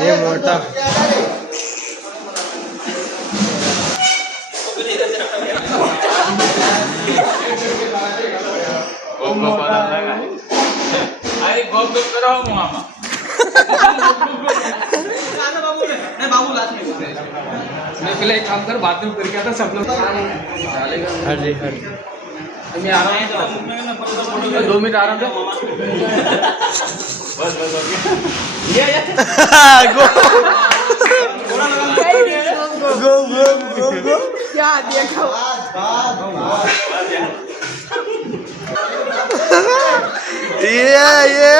ये मोटा पहले एक काम कर बाथरूम करके आता सब लोग हरी हरी मैं आ रहा हूँ 2 मिनट आराम दो बस गो गो गो गो क्या देखो ये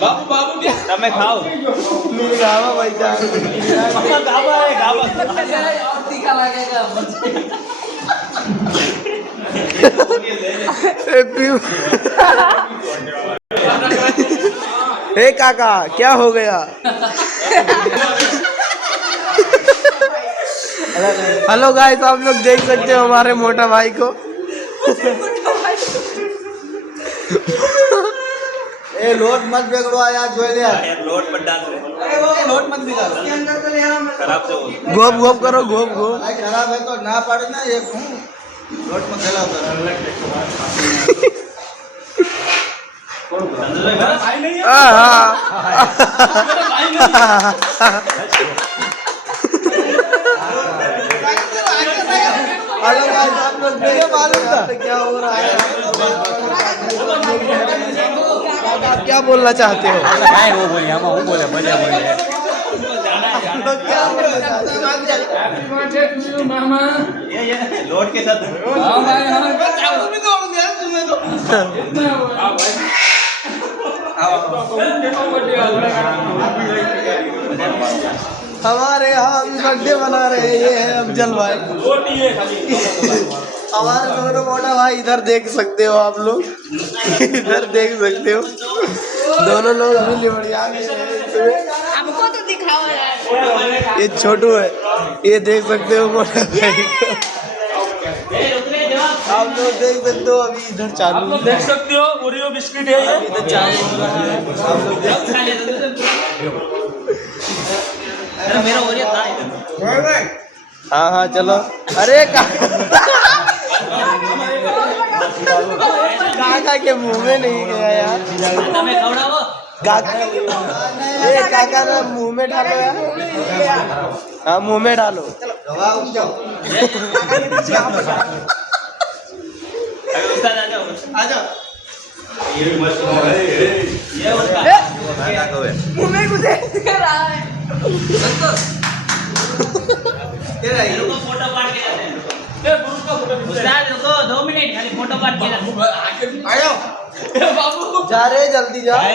बाबू बाबू क्या તમે ખાઓ मेरे गावा भाई जान ગાવા હે ગાવા तीखा लगेगा हे काका क्या हो गया हेलो गाइस आप लोग देख सकते हो हमारे मोटा भाई को ए लोट मत बिगड़ो यार जो ले यार लोट मत डाल रे लोट मत बिगाड़ो खराब से हो गोप गोप करो गोप गोप खराब है तो ना पड़े ना ये रोड में खेला हेलो गाइस आप लोग देखे मालूम था क्या हो रहा है आप क्या बोलना चाहते हो नहीं वो बोलिए हम वो बोले बढ़िया बोलिए तो क्या बोलना चाहते हो मामा ये लोट के साथ हाँ भाई हाँ हमारे यहाँ अभी बर्थडे मना रहे हैं ये है अफजल भाई हमारे दोनों मोटा भाई इधर देख सकते हो आप लोग इधर देख सकते हो दोनों लोग अभी लिबड़िया गए हैं हमको तो दिखाओ यार ये छोटू है ये देख सकते हो मोटा भाई को। आप लोग देख सकते हो अभी इधर चालू है। देख सकते हो ओरियो बिस्किट है ये इधर चालू हो रहा है आप लोग देख अरे मेरा ओरियो था इधर हाँ हाँ चलो अरे काका के मुंह में नहीं गया यार તમે ખવડાવો काका ये काका ना मुंह में डालो यार हाँ मुंह में डालो उस्ताद आ जाओ आ जाओ ये भी मस्त है ये उसका मुंह में कुछ रहा है रुको फोटो पाट के जाते हैं उस्ताद रुको 2 मिनट खाली फोटो पाट के जाते हैं आयो जा रहे जल्दी जा आए